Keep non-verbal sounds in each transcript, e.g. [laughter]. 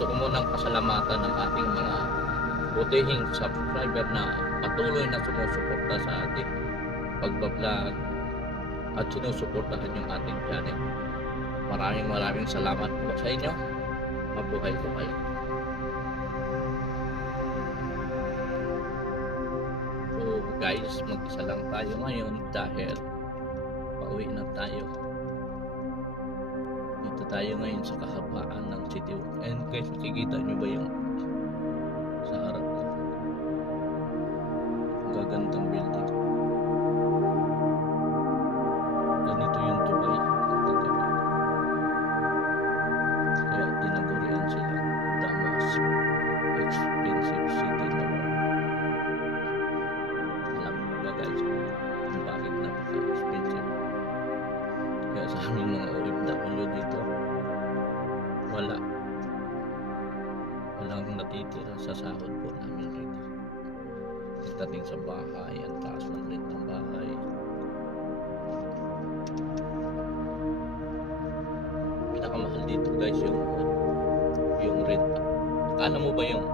gusto ko munang pasalamatan ng ating mga butihing subscriber na patuloy na sumusuporta sa ating pagbablog at sinusuportahan yung ating channel. Maraming maraming salamat po sa inyo. Mabuhay po kayo. So guys, mag-isa lang tayo ngayon dahil pauwi na tayo. Tayo ngayon sa kahabaan ng City. And guys, makikita nyo ba yung sa harap ko? Ang gagandang building. Pinakamahal dito guys yung yung rent. Akala mo ba yung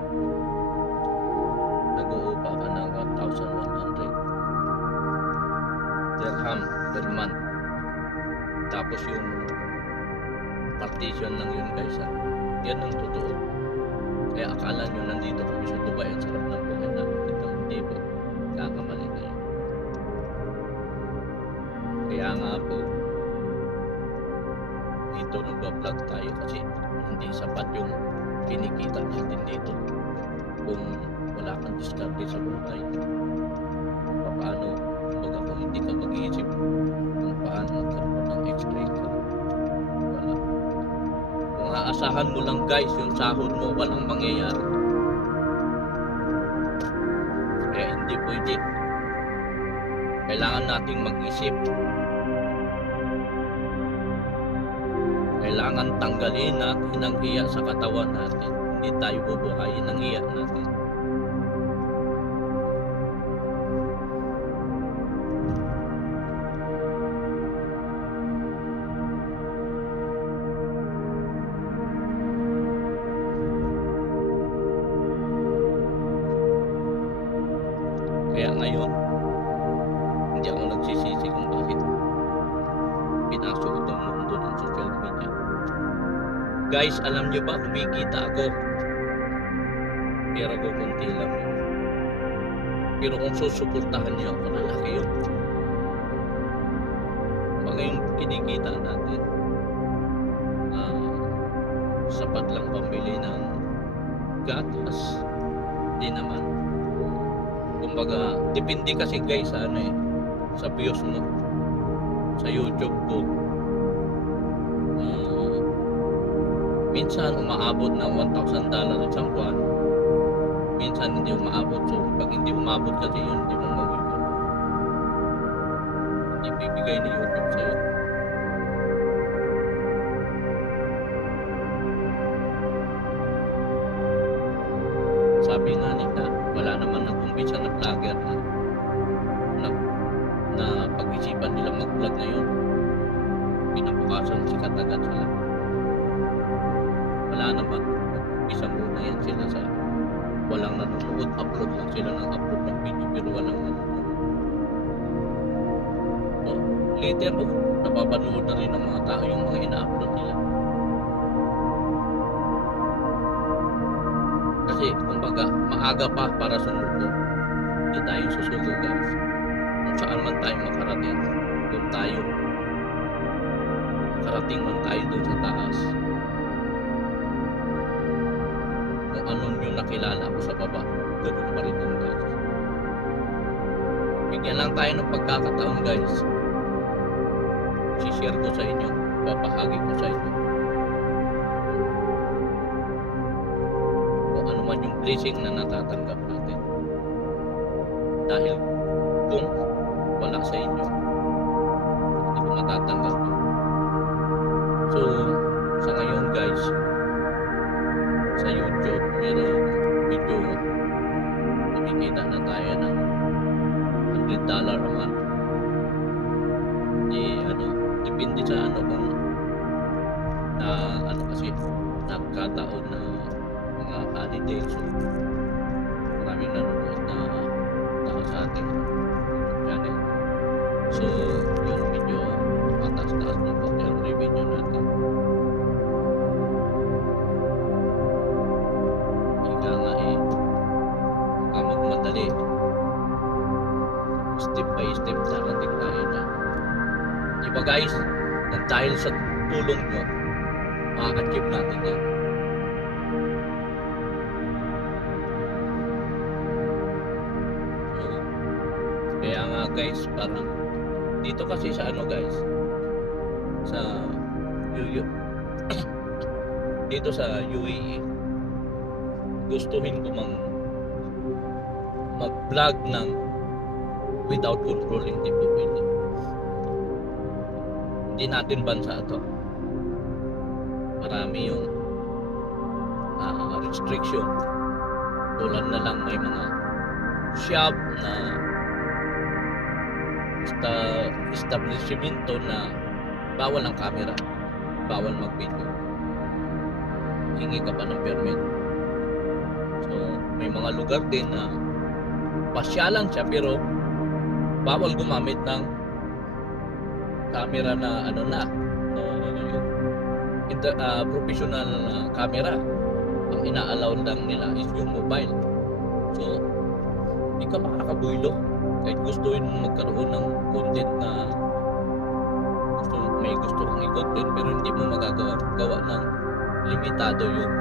nag-uupa ka ng 1,100 dirham per month. Tapos yung partition lang yun guys ha. Yan ang totoo. Kaya akala nyo nandito kami sa Dubai at sarap ng buhay namin dito. Hindi po. Kakamali yung kinikita natin dito. Kung wala kang diskarte sa buhay, paano, kumbaga kung hindi ka mag-iisip kung paano magkaroon ng extra income, wala. Kung aasahan mo lang guys yung sahod mo, walang mangyayari. Kaya hindi pwede. Kailangan nating mag-isip. Kailangan tanggalin natin ang hiya sa katawan natin. Hindi tayo bubuhayin ng hiya natin. Guys, alam niyo ba, kumikita ako. Pero ko kunti lang. Pero kung susuportahan niyo ako, lalaki yun. Mga yung kinikita natin, ah, sapat lang pambili ng gatas. Di naman. Kumbaga, depende kasi guys sa ano eh, sa views mo. Sa YouTube ko. Minsan umaabot ng 1,000 dollar isang buwan. Minsan hindi umaabot. So, pag hindi umabot kasi yun, hindi mo mawibig. Hindi bibigay ni YouTube sa'yo. Sabi nga nila, wala naman nag-umpisa na vlogger na na, na pag-isipan nila mag-vlog ngayon. Pinabukasan sikat agad sila. Naman. Isang muna yan sila sa walang nanonood. Upload lang sila ng upload ng video pero walang nanonood. So, later oh, napapanood na rin ng mga tao yung mga ina-upload nila. Kasi, kumbaga, maaga pa para sumuko. Hindi tayo susuko, guys. Kung saan man tayo makarating, doon tayo. Makarating man tayo doon sa taas. Anong yung nakilala ko sa baba, ganun pa rin yun, guys. Bigyan lang tayo ng pagkakataon, guys. Si-share ko sa inyo, papahagi ko sa inyo. kung ano man yung blessing na natatanggap natin. Dahil kung wala sa inyo, hindi ko matatanggap. So, sa ngayon guys, sa YouTube, merong video, nakikita na tayo ng $100 dollar a month. Di, ano, depende sa ano guys, nang dahil sa tulong nyo, ma-achieve natin yan. So, kaya nga guys, parang dito kasi sa ano guys, sa UU, [coughs] dito sa UAE, gustuhin ko mang mag-vlog ng without control, hindi po pwede. Hindi natin bansa to. Marami yung ah, restriction. Tulad na lang may mga shop na esta establishmento na bawal ang camera, bawal mag-video. Hingi ka pa ng permit. So, may mga lugar din na pasyalan siya pero bawal gumamit ng camera na ano na, na yung inter, ah, professional na camera. Ang ina-allow lang nila is yung mobile. So, hindi ka makakabuylo kahit gustuin mo magkaroon ng content na gusto may gusto kang i-content pero hindi mo magagawa gawa ng limitado yung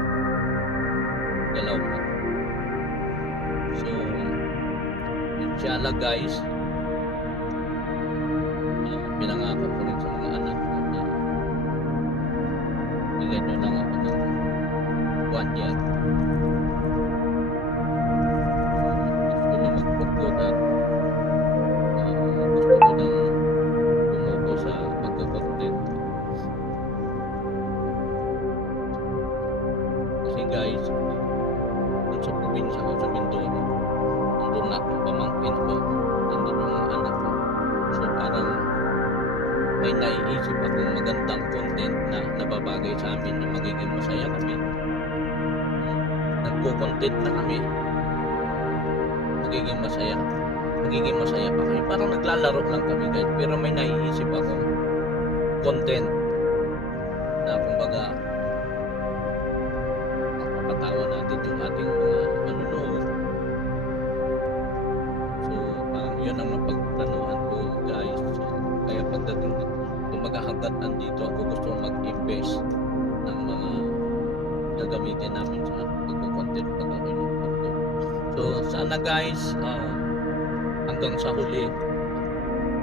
galaw mo. So, inshallah guys, nababagay sa amin na magiging masaya kami. Nagko-content na kami. Magiging masaya. Magiging masaya pa kami. Parang naglalaro lang kami guys. Pero may naiisip akong content na kumbaga mapapatawa natin yung ating mga manunood. So, parang yun ang napagplanuhan ko guys. So, kaya pagdating kung maghahagatan dito ako gusto mag-invest gagamitin namin sa pagko-content pag ako yung pagko. So, sana guys, ah, hanggang sa huli,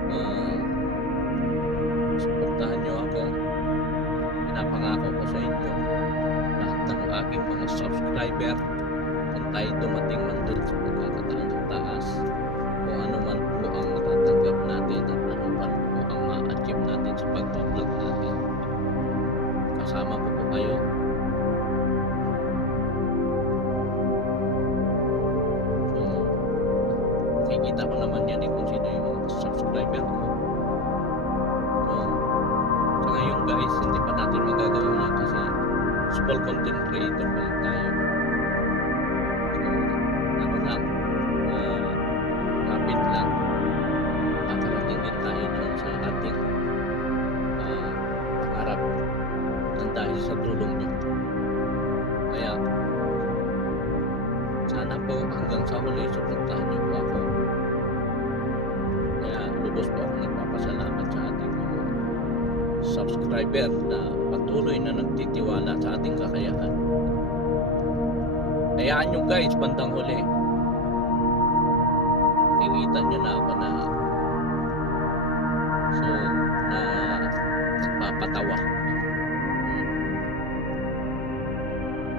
ah, suportahan nyo ako. Pinapangako ko sa inyo lahat ng aking mga subscriber kung tayo dumating man dun sa pagkakataon ng taas kung ano man po ang matatanggap natin at ano man po ang ma-achieve natin sa pag-vlog natin. Kasama ko po kayo. Makikita ko naman yan eh kung sino yung mga subscriber ko. So, sa ngayon guys, hindi pa natin magagawa yan kasi small content creator pa subscriber na patuloy na nagtitiwala sa ating kakayahan. Hayaan nyo guys, bandang huli. Kikita nyo na ako na so, na nagpapatawa. Hmm.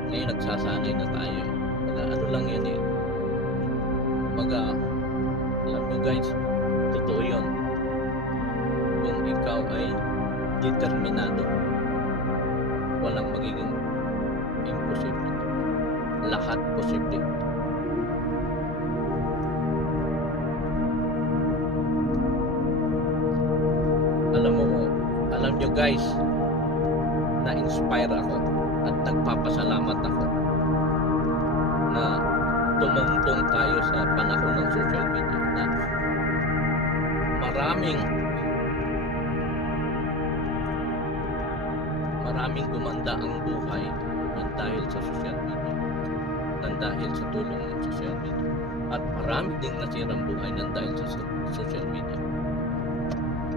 Ngayon nagsasanay na tayo. eh. Baga, ano lang yan eh. Baga, alam nyo guys, totoo yun. Kung ikaw ay determinado, walang magiging imposible. Lahat posible. Alam mo, alam nyo guys, na-inspire ako at nagpapasalamat ako tumungtong tayo sa panahon ng social media na maraming maraming gumanda ang buhay ng dahil sa social media ng dahil sa tulong ng social media at marami ding nasirang buhay ng dahil sa so- social media.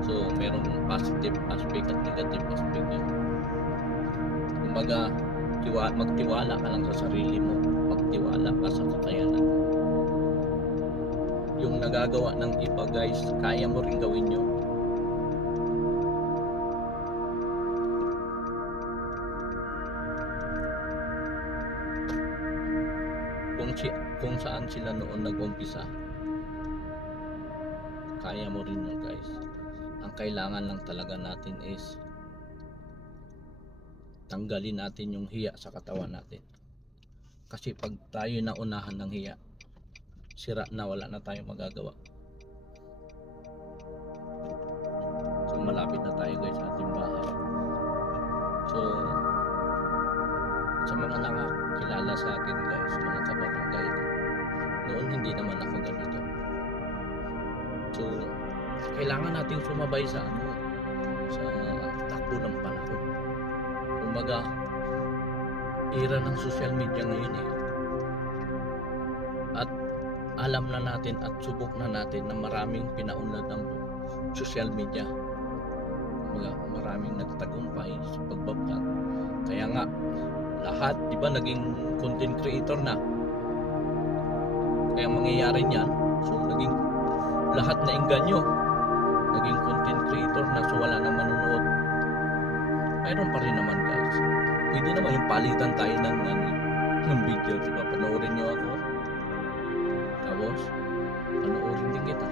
So merong positive aspect at negative aspect yan. Kumbaga tiwa, magtiwala ka lang sa sarili mo magtiwala ka sa kakayanan mo. Yung nagagawa ng iba guys kaya mo rin gawin yun kung saan sila noon nag-umpisa. Kaya mo rin yun guys. Ang kailangan lang talaga natin is tanggalin natin yung hiya sa katawan natin. Kasi pag tayo naunahan ng hiya sira na wala na tayong magagawa. So malapit sumabay sa ano sa takbo ng panahon. Kumbaga era ng social media ngayon eh. At alam na natin at subok na natin na maraming pinaunlad ng social media. Kumbaga maraming nagtagumpay sa pagbablog kaya nga lahat di ba naging content creator na. Kaya ang mangyayari niyan so naging lahat na inganyo naging content creator na so wala nang manonood. Mayroon pa rin naman guys. Pwede naman yung palitan tayo ng ano ng video di ba? Panoorin niyo ako. Tapos panoorin din kita.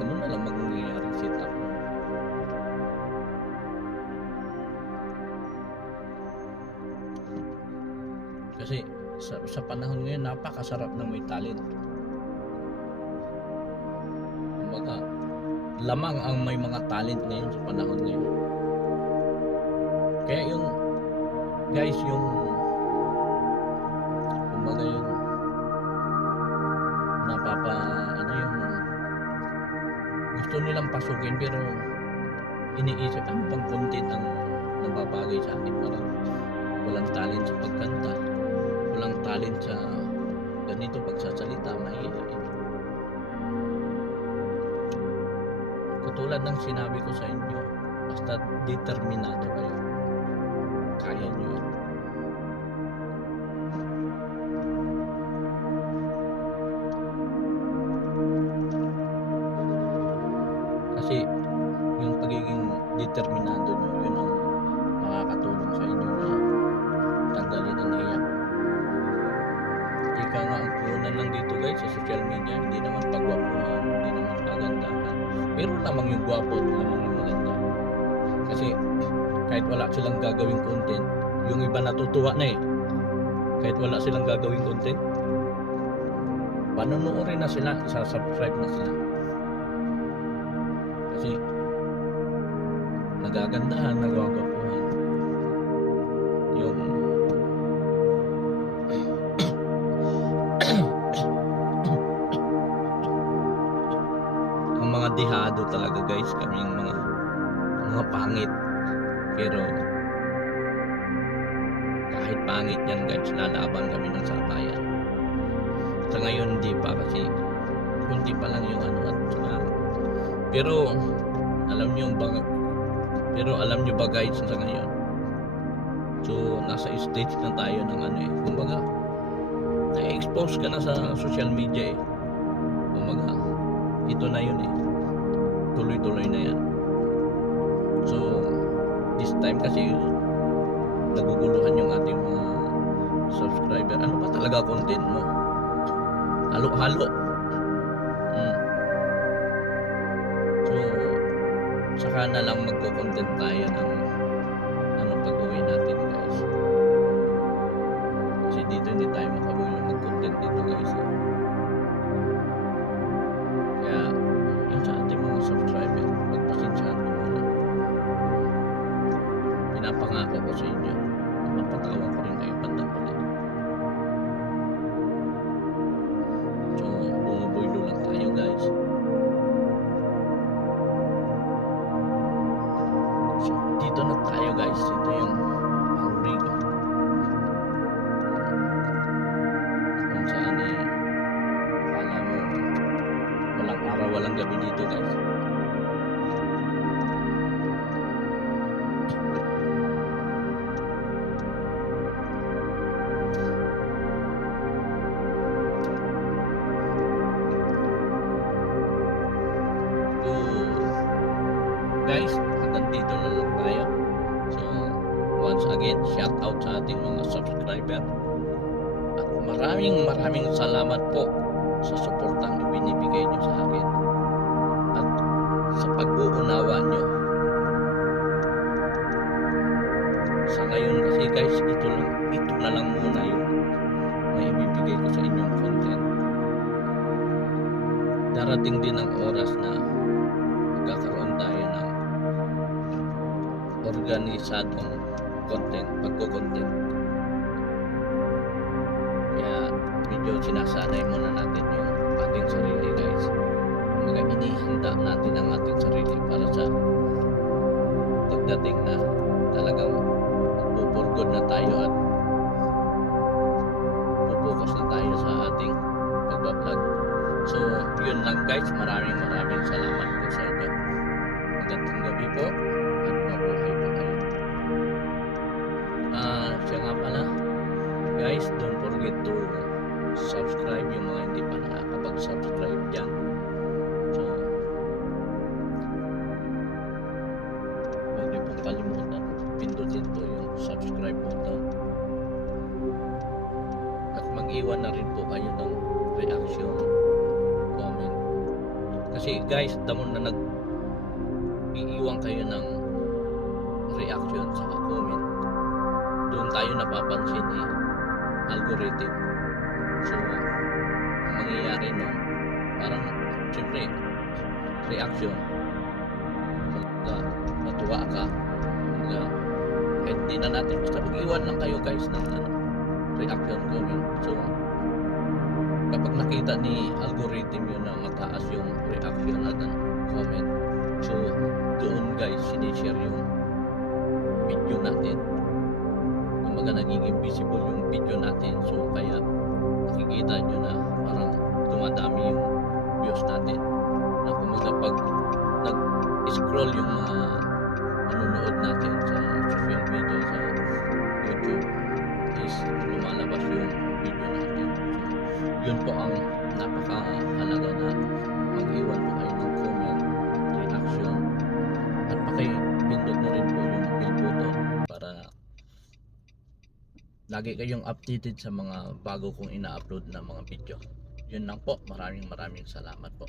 Ganun na lang mangyayari setup mo. Kasi sa, sa panahon ngayon napakasarap ng may talent lamang ang may mga talent ngayon sa panahon ngayon. Kaya yung guys yung kumbaga yung napapa ano yung gusto nilang pasukin pero iniisip ano bang content ang nababagay sa akin? Parang walang talent sa pagkanta. Walang talent sa ganito pagsasalita mahihain katulad ng sinabi ko sa inyo basta determinado kayo. Kaya nyo yun. Kasi yung pagiging determinado nyo yun ang makakatulong sa inyo na tanggalin ang hiya. Ika nga ang kunan lang dito guys sa social media hindi naman naman pero lamang yung gwapo at lamang yung maganda. Kasi kahit wala silang gagawing content yung iba natutuwa na eh. Kahit wala silang gagawing content panonoodin na sila isa-subscribe na sila. Kasi nagagandahan nagwagwapuhan dihado talaga guys kami yung mga mga pangit. Pero kahit pangit yan guys lalaban kami ng sabayan. Sa ngayon hindi pa kasi kunti pa lang yung ano at saka pero alam niyo ba pero alam niyo ba guys sa ngayon? So nasa stage na tayo ng ano eh. Kumbaga na-expose ka na sa social media eh. Kumbaga ito na yun eh tuloy-tuloy na yan. So this time kasi naguguluhan yung ating mga subscriber. Ano ba talaga content mo? Halo-halo. Mm. so saka na lang magko-content tayo ng pinapangako ko sa inyo na mapatawa ko rin kayo bandang ulit guys, hanggang dito na lang tayo. So, once again, shout out sa ating mga subscriber. At maraming maraming salamat po sa suportang ibinibigay nyo sa akin. At sa pag-uunawa nyo. Sa ngayon kasi guys, ito lang, ito na lang muna yung na ibibigay ko sa inyong content. Darating din ang oras na magkakaroon tayo ng organisadong content, pagko-content. Kaya medyo sinasanay muna natin yung ating sarili guys. Mga inihanda natin ang ating sarili para sa pagdating na talagang magpupurgod na tayo at pupukas na tayo sa ating pagbablog. So, yun lang guys. Maraming maraming salamat po sa inyo. Magandang gabi po siya nga pala. Guys, don't forget to subscribe yung mga hindi pa nakakapag-subscribe dyan. So, huwag niyo pong kalimutan. Pindutin po yung subscribe button. At mag-iwan na rin po kayo ng reaction, comment. Kasi guys, damo na nag Doon tayo napapansin ni algorithm. So, ang mangyayari nun, parang, siyempre, reaction. Pagka natuwa ka, pagka, kahit di na natin, basta mag-iwan lang kayo guys ng ano, reaction comment. So, kapag nakita ni algorithm yun na mataas yung reaction at ang comment, so, doon guys, sinishare yung video natin kumbaga nagiging visible yung video natin. So kaya nakikita nyo na parang dumadami yung views natin. Na kumbaga pag nag-scroll yung mga manonood natin sa social media sa YouTube is lumalabas yung video natin. So yun po ang napakahalaga na mag-iwan po kayo lagi kayong updated sa mga bago kong ina-upload na mga video. Yun lang po. Maraming maraming salamat po.